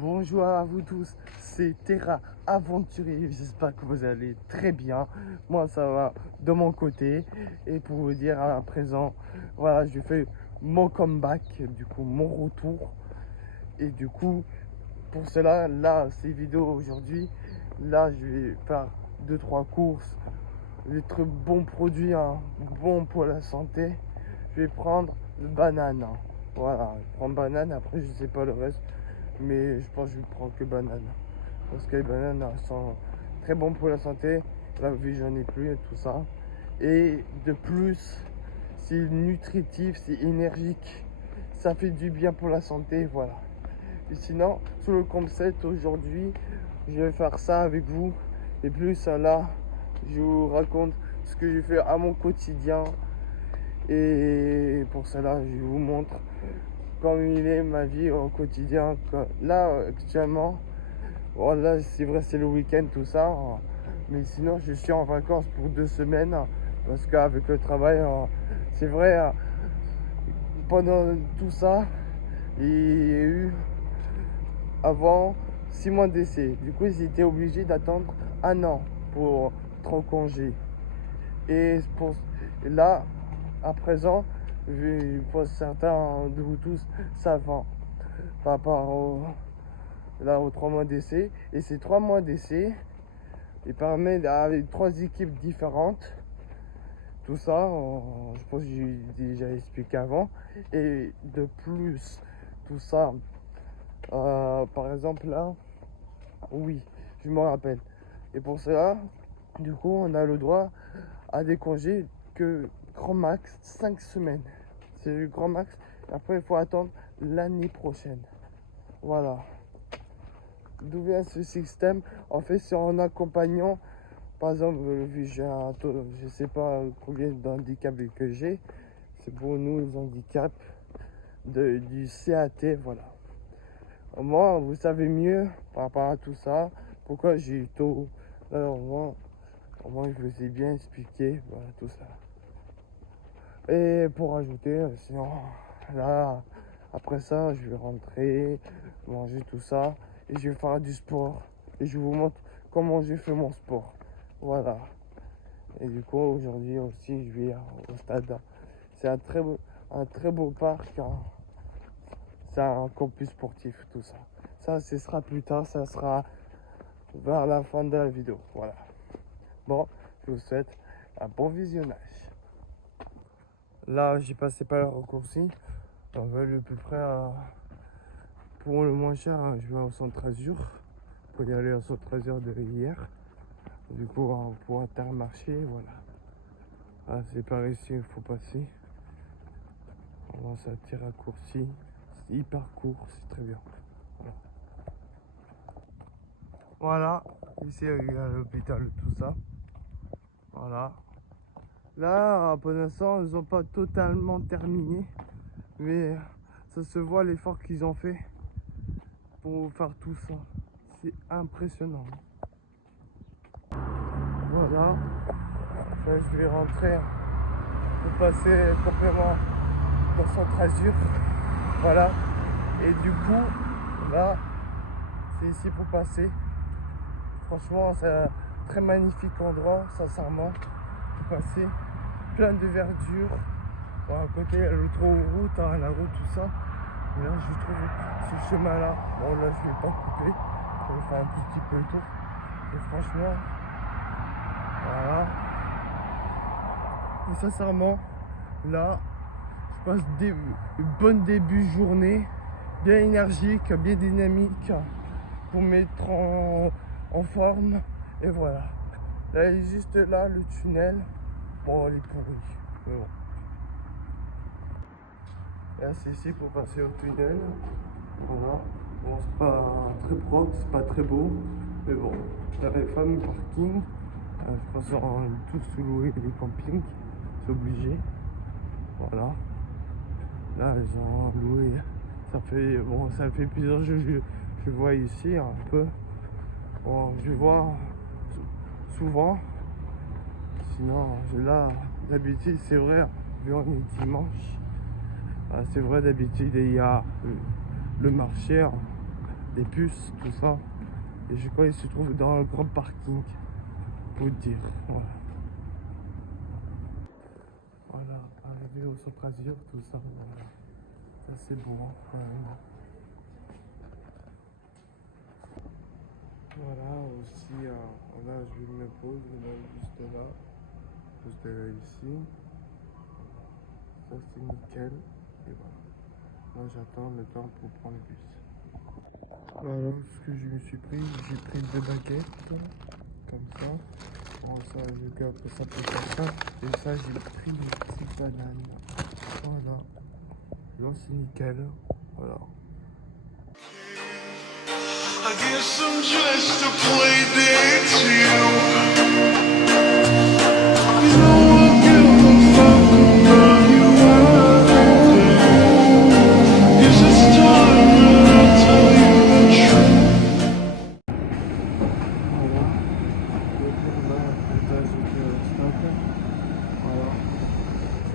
Bonjour à vous tous, c'est Terra Aventurier, j'espère que vous allez très bien. Moi ça va de mon côté. Et pour vous dire à présent, voilà, je fais mon comeback, du coup mon retour. Et du coup, pour cela, là, ces vidéos aujourd'hui, là je vais faire 2-3 courses, des trucs bons produits, hein, bons pour la santé. Je vais prendre le banane, hein. Voilà, je prends banane, après je sais pas le reste. Mais je pense que je vais prendre que banane. Parce que les bananes sont très bons pour la santé. La vie, j'en ai plus et tout ça. Et de plus, c'est nutritif, c'est énergique. Ça fait du bien pour la santé, voilà. Et sinon, sur le concept aujourd'hui, je vais faire ça avec vous. Et plus là, je vous raconte ce que j'ai fait à mon quotidien. Et pour cela, je vous montre comme il est ma vie au quotidien. Là, actuellement, bon, là, c'est vrai, c'est le week-end, tout ça. Mais sinon, je suis en vacances pour 2 semaines. Parce qu'avec le travail, c'est vrai, pendant tout ça, il y a eu avant 6 mois d'essai. Du coup, ils étaient obligés d'attendre un an pour trop congé. Et pour là, à présent, pour certains de vous tous savent par rapport aux 3 mois d'essai. Et ces 3 mois d'essai, il permet avec 3 équipes différentes. Tout ça, je pense que j'ai déjà expliqué avant. Et de plus, tout ça, par exemple là, oui, je me rappelle. Et pour cela, du coup, on a le droit à des congés que grand max 5 semaines. C'est le grand max. Après, il faut attendre l'année prochaine. Voilà. D'où vient ce système? En fait, c'est en accompagnant, par exemple, vu que j'ai un taux, je sais pas combien d'handicaps que j'ai, c'est pour nous les handicaps du CAT, voilà. Moi, vous savez mieux par rapport à tout ça, pourquoi j'ai eu tôt. Alors, moi, je vous ai bien expliqué, voilà, tout ça. Et pour ajouter, sinon, là, après ça, je vais rentrer, manger tout ça, et je vais faire du sport. Et je vous montre comment j'ai fait mon sport. Voilà. Et du coup, aujourd'hui aussi, je vais au stade. C'est un très beau parc, hein. C'est un campus sportif, tout ça. Ça, ce sera plus tard, ça sera vers la fin de la vidéo. Voilà. Bon, je vous souhaite un bon visionnage. Là, j'ai passé par le raccourci. On va le plus près pour le moins cher, hein, je vais au centre Azur. Pour y aller au centre Azur de hier. Du coup, pour Intermarché, voilà. Ah, c'est par ici, il faut passer. On ça tire raccourci. C'est hyper court, c'est très bien. Voilà. Voilà, ici il y a l'hôpital, tout ça. Voilà. Là, pour l'instant, ils n'ont pas totalement terminé. Mais ça se voit l'effort qu'ils ont fait pour faire tout ça. C'est impressionnant. Voilà. Là, je vais rentrer pour passer complètement dans Centre Azur. Voilà. Et du coup, là, c'est ici pour passer. Franchement, c'est un très magnifique endroit, sincèrement. Pour passer. Plein de verdure. Bon, à côté, il y a l'autoroute, hein, la route, tout ça. Et là, je trouve ce chemin-là. Bon, là, je vais pas couper. Je vais faire un petit peu le tour. Et franchement, voilà. Et sincèrement, là, je passe une bonne début de journée, bien énergique, bien dynamique, pour me mettre en forme. Et voilà. Là, il est juste là, le tunnel. Bon, il est pourri. Mais bon. Là, c'est ici pour passer au tunnel. Voilà. Bon, c'est pas très propre, c'est pas très beau. Mais bon, il y a les fameux parkings. Je pense qu'on a tous loué les campings. C'est obligé. Voilà. Là, ils ont loué. Ça fait plusieurs jours que je vois ici un peu. Bon, je vois souvent. Sinon, là, d'habitude, c'est vrai, vu on est dimanche. C'est vrai, d'habitude, il y a le marché, hein. des puces, tout ça. Et je crois qu'il se trouve dans un grand parking, pour dire. Voilà. Voilà, arrivé au Centrasur, tout ça. Voilà. Ça c'est beau, hein, quand même. Voilà, aussi, là je me pose, là, juste là ici. Ça c'est nickel. Et voilà. Moi j'attends le temps pour prendre le bus. Voilà ce que je me suis pris. J'ai pris 2 baguettes, comme ça. Bon, ça, je garde ça pour faire ça. Et ça, j'ai pris une petite banane. Voilà. Là, c'est nickel. Voilà. I guess I'm just a play dead to you. You know I give a fuck about you every day. Guess it's time that I tell you the truth. Voilà. Je vais faire là un étage de stock. Voilà.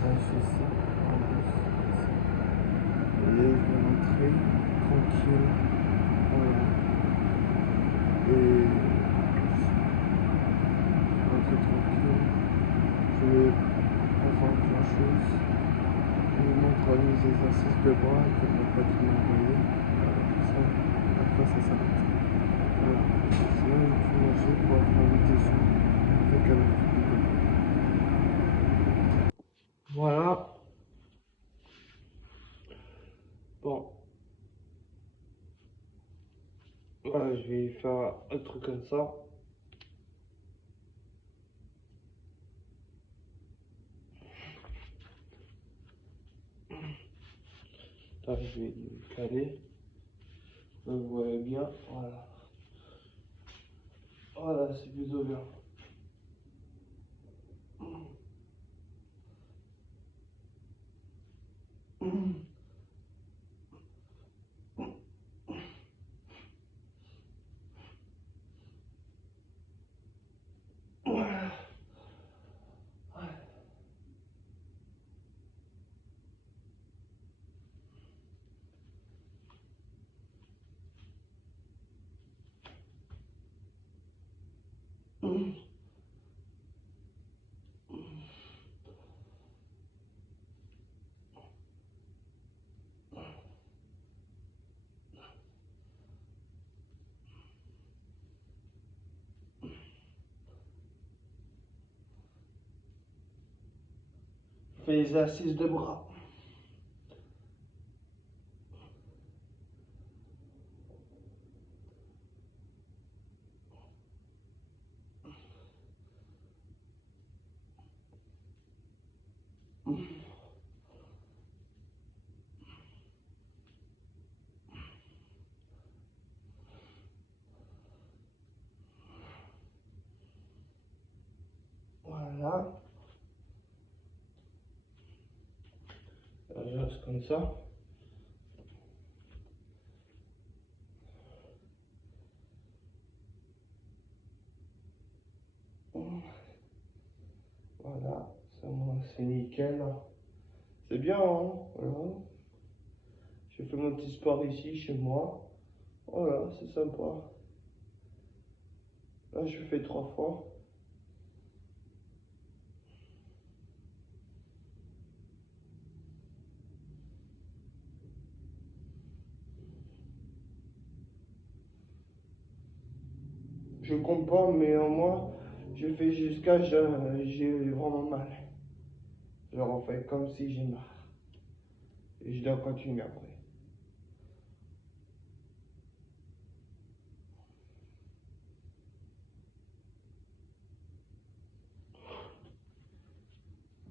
Là, je suis ici. En bus. Ici. Vous voyez, je vais rentrer tranquille. Voilà. Et rentrer tranquille. Je vais pas faire grand chose. Je vous montre les exercices de bras que mon pote m'a envoyé. Tout ça. Après, ça s'arrête. Voilà. Sinon, il faut manger pour avoir envie dessus. Avec un vidéo. Voilà. Bon. Voilà, je vais faire un truc comme ça. Là, je vais le caler. Vous voyez bien. Voilà. Voilà, c'est plutôt bien. Je fais l'exercice de bras. Voilà. Je reste comme ça. Voilà, ça c'est nickel. C'est bien, hein? Voilà. J'ai fait mon petit sport ici, chez moi. Voilà, c'est sympa. Là, je fais 3 fois. Je compte pas, mais au moins, je fais jusqu'à j'ai vraiment mal. Je refais comme si j'ai marre. Et je dois continuer après.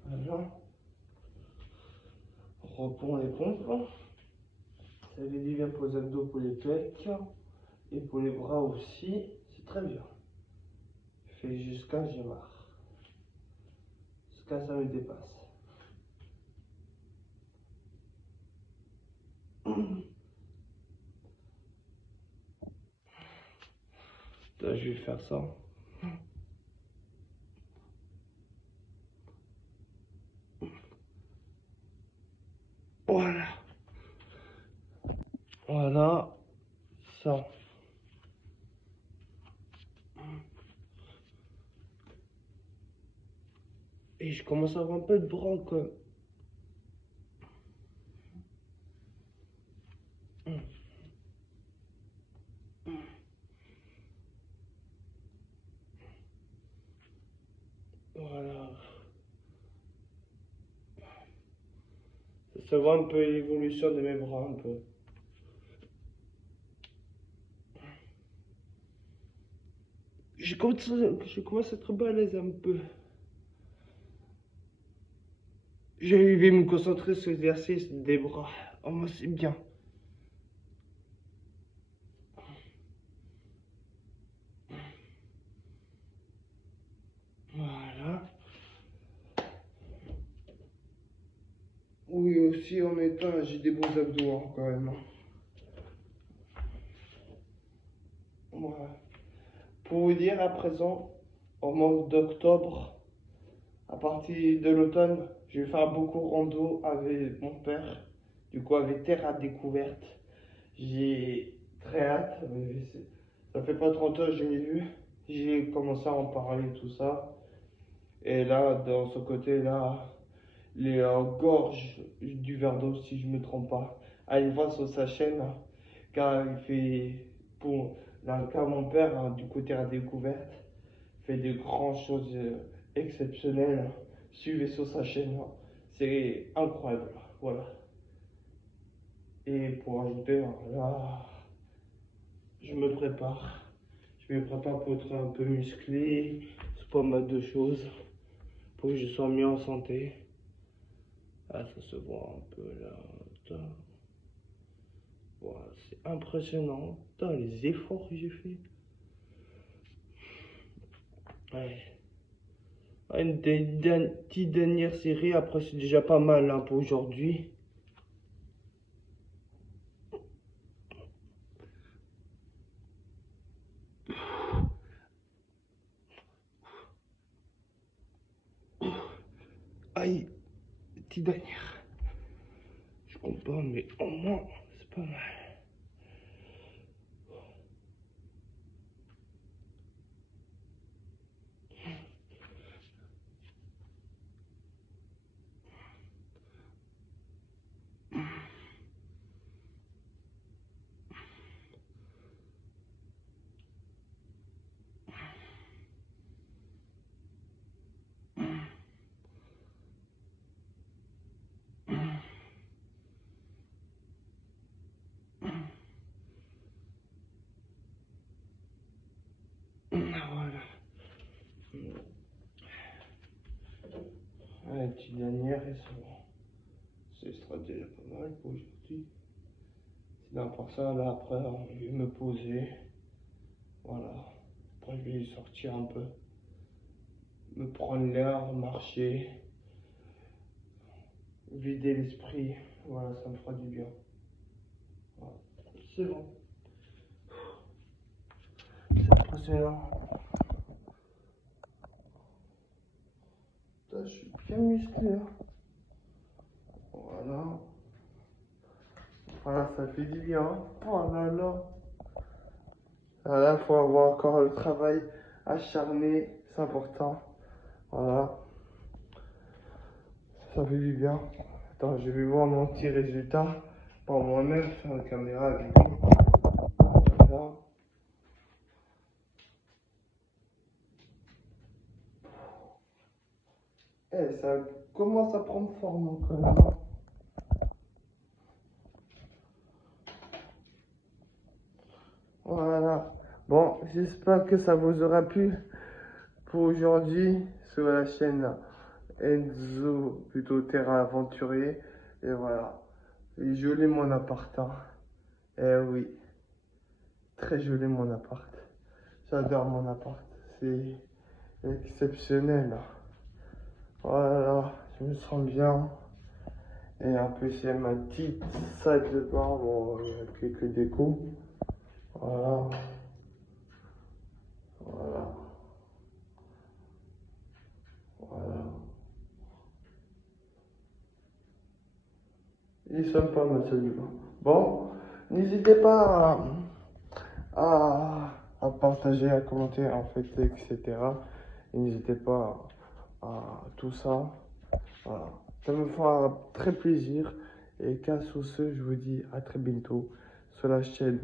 Voilà. On reprend les pompes. Ça veut dire bien pour les abdos, pour les pecs. Et pour les bras aussi. C'est très bien. Je fais jusqu'à j'ai marre. Jusqu'à ça me dépasse. Là, je vais faire ça. Voilà. Voilà. ça. Et je commence à avoir un peu de bras quand même. Voilà. Ça voit un peu l'évolution de mes bras un peu. Je commence à être balèze un peu. Je vais me concentrer sur l'exercice des bras. Oh, moi, c'est bien. Voilà. Oui, aussi en étant, j'ai des beaux abdos hein, quand même. Voilà. Pour vous dire, à présent, au mois d'octobre, à partir de l'automne, je vais faire beaucoup rando avec mon père. Du coup, avec Terre à découverte. J'ai très hâte. Ça fait pas 30 ans que je l'ai vu. J'ai commencé à en parler, tout ça. Et là, dans ce côté-là, les gorges du verre d'eau, si je ne me trompe pas. Allez voir sur sa chaîne, hein, car il fait, pour dans le cas de mon père, hein, du côté à découverte, fait de grandes choses exceptionnelles. Suivez sur sa chaîne, hein. C'est incroyable. Voilà. Et pour ajouter, hein, là, je me prépare. Je me prépare pour être un peu musclé. C'est pas mal de choses pour que je sois mieux en santé. Ah, ça se voit un peu là. Putain. Voilà, c'est impressionnant. Putain, les efforts que j'ai fait. Ouais. Ah, une petite dernière série, après c'est déjà pas mal hein, pour aujourd'hui. Aïe, petite dernière. Je compte pas, mais au moins, c'est pas mal. Ah, voilà. Ouais, petite dernière et c'est bon. Ce sera déjà pas mal pour aujourd'hui. Sinon, pour ça, là, après, je vais me poser. Voilà. Après, je vais sortir un peu. Me prendre l'air, marcher. Vider l'esprit. Voilà, ça me fera du bien. Voilà. C'est bon. C'est impressionnant. Putain, je suis bien musclé. Hein. Voilà. Voilà, ça fait du bien. Oh là là. Là, il faut avoir encore le travail acharné. C'est important. Voilà. Ça fait du bien. Attends, je vais voir mon petit résultat par moi-même sur la caméra avec vous. Voilà. Eh, ça commence à prendre forme quand même. Voilà. Bon, j'espère que ça vous aura plu pour aujourd'hui sur la chaîne Enzo, plutôt terrain aventurier. Et voilà. Et joli mon appart. Hein. Eh oui, très joli mon appart. J'adore mon appart. C'est exceptionnel. Voilà, je me sens bien. Et en plus, il y a ma petite salle de bain. Bon, il y a quelques décos. Voilà. Voilà. Voilà. Il est sympa ma salle de bain. Bon, n'hésitez pas à partager, à commenter, en fait, etc. Et n'hésitez pas à tout ça. Voilà. Ça me fera très plaisir. Et qu'à sur ce, je vous dis à très bientôt sur la chaîne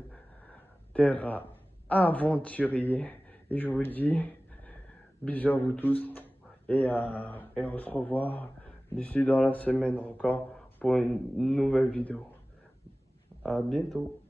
Terra Aventurier. Et je vous dis bisous à vous tous. Et on se revoit d'ici dans la semaine encore pour une nouvelle vidéo. À bientôt.